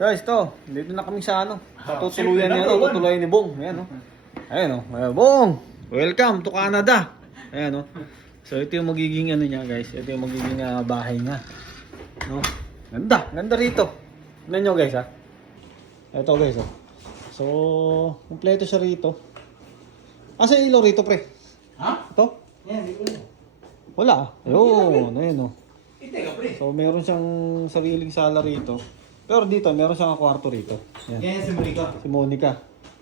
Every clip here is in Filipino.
Guys, to. Dito na kami sa ano. Sa tutuluyan niya, tutuluyan ni Bong. Ayan, oh. Ayan, oh. Bong! Welcome to Canada. Ayan, oh. So, ito yung magiging ano niya, guys. Ito yung magiging bahay niya. No? Ganda. Ganda rito. Tignan nyo, guys, ha. Ito, guys, oh. So, kumpleto siya rito. Asa yung ilaw rito, pre? Ha? Ito? Yan, di ko na. Wala, ah. Ayun, ayun, oh. Teka, pre. So, meron siyang sariling sala rito. Pero dito, meron siyang kwarto rito. Ayan. Yan, si Monica. Si Monica.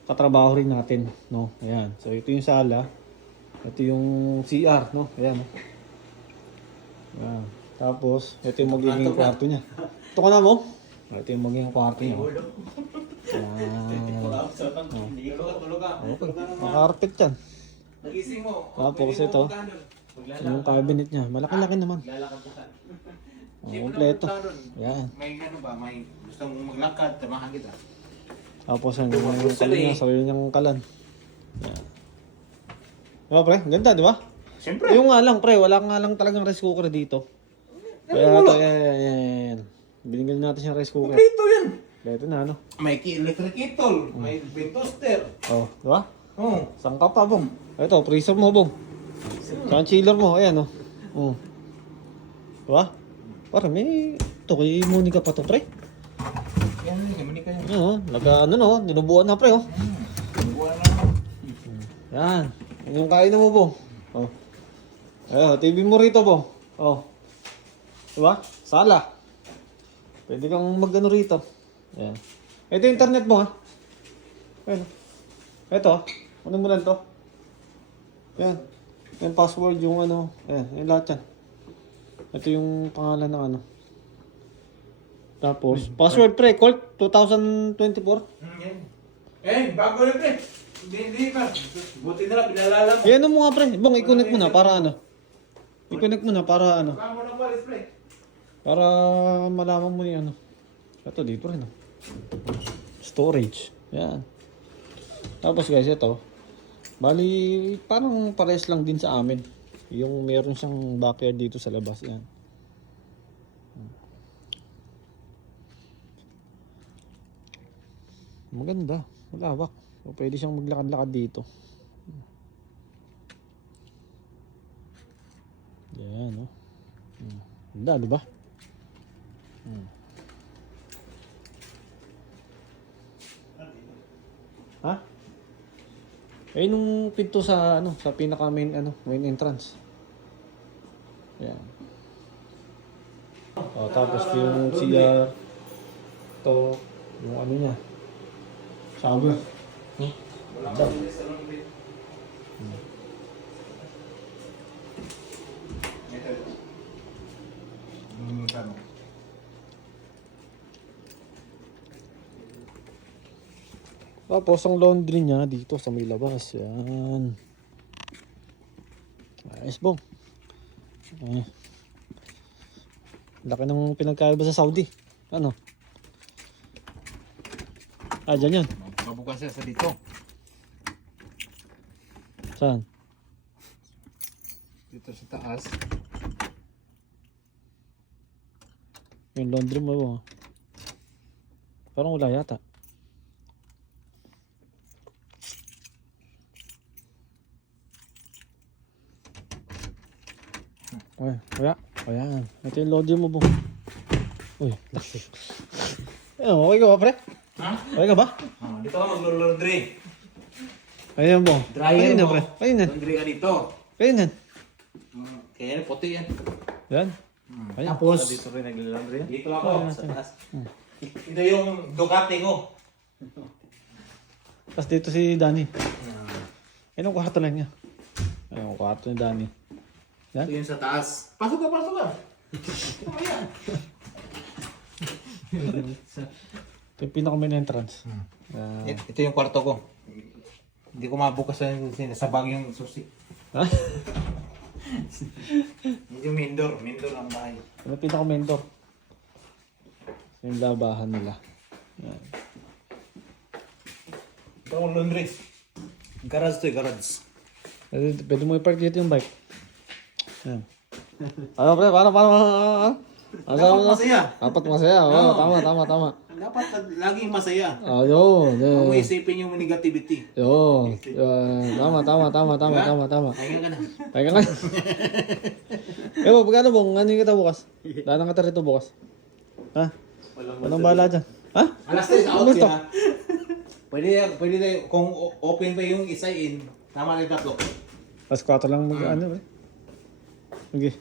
Katrabaho rin natin, no? Ayan. So, ito yung sala. Ito yung CR, no? Ayan. Ayan. Tapos, ito yung magiging kwarto niya. Ito ka na mo? Ito yung magiging kwarto niya. Oh. Ayan. Hindi ko tulog ka. Okay. Makarpet yan. Nagising mo. Tapos ito, yung cabinet niya. Malaki-laki naman. Lalakad ka. Kompleto. Ayan. May ano ba, may gusto mong maglakad, tamahan kita. Tapos yung kalan niya, sarili niyang kalan. Ayan. Diba, pre? Ganda, di ba? Siyempre. Yung nga lang, pre, wala nga lang talagang rice cooker dito. Kaya ito, yan. Binigyan natin siyang rice cooker. Kompleto yan. Kaya ito na, ano? May electric kettle, may bin toaster. Oh, di ba? Oh. Sangka pa, Bong. Ito, freezer mo, Bong. Saka chiller mo, ayan, oh. Oh. Di ba? Parang may... Ito, kay Monica pa to, pre. Yan, Monica yan. Ano, ano, no? Dinubuan na, pre, oh. Buwan na. Yan. Yan yung kain mo, Bong. Oh. Ayun, TV mo rito, Bong. Oh. Diba? Sala. Pwede kang mag-ano rito. Ayan. Ito yung internet mo, ha? Ayan. Ito. Ano mo lang to? Ayan. Yan password yung ano. Ayan. Yan lahat yan. Ito yung pangalan ng ano. Tapos, password pre, Colt 2024. Yan. Eh, bago rin pre. Hindi pa. Buti na lang, pinalala mo. Yan mo nga pre. Bong, i-connect mo na para ano. I-connect mo na para ano. Baka mo na palis pre. Para malaman mo yung ano. Ito dito rin. Oh. Storage. Yan. Tapos guys, ito. Bali, parang pares lang din sa amin. Yung meron siyang backyard dito sa labas. Yan. Maganda. Malawak. So, pwede siyang maglakad-lakad dito. Yan, no? Ganda, diba? Ha? Eh nung pinto sa ano, sa pinaka main ano, main entrance. Yan. Oh, tapos yung CR to yung ano niya. Shower. Wala ka din sa laundry. Ito. Kano? Tapos ang laundry niya dito sa may labas. Yan. Ayos, Bong. Laki ng pinagkaiba sa Saudi. Ano? Dyan yun. Mabukas siya sa dito. Saan? Dito sa taas. Yung laundry mo, Bong. Parang wala yata. Ay, kaya. Ayan. Ito yung laundry mo, Bong. Uy, laki. Okay ka ba, pre? Ha? Okay ka ba? Dito ka mag-laundry. Ayan, Bong. Dryer Ayun na, mo. pre. Ayun na. Laundry ka dito. Ayun na. Kaya yan, puti yan. Yan. Ayun. Tapos, Dito rin naglalandry yan? dito ako sa taas. Ito yung Ducati ko. Tapos dito si Danny. Ayun ang kwarto lang niya. Ayun ang kwarto ni Danny. Yan. Ito yung sa taas. Pasok ka, pasok ka. Ano yan? Ito yung pinaka-main entrance. Ito yung kwarto ko. Hindi ko mabukas sa bag yung susi. Ha? Yung mindor ang bahay. Ito yung pinaka-main door. Yung labahan nila. Yan. Ito ang laundry. Garage to, garage. Pwede mo i-park dito yung bike. Yan. Ano pre? Paano? Dapat masaya. Dapat masaya. Oo, tama. Dapat laging masaya. Ayun. Huwag mo Yun. isipin yung negativity. Yun. Tama. Pahinga ka na. Pahinga ka. Ewan, pagkano bong? Ano yung kita bukas? Lahat ka rito bukas. Ha? Anong bahala dyan? Ha? Alas 3 out Ano to? siya. Pwede na, kung open pa yung isa in, tama na yung tatlo. Alas 4 lang mag-ano eh. Okay.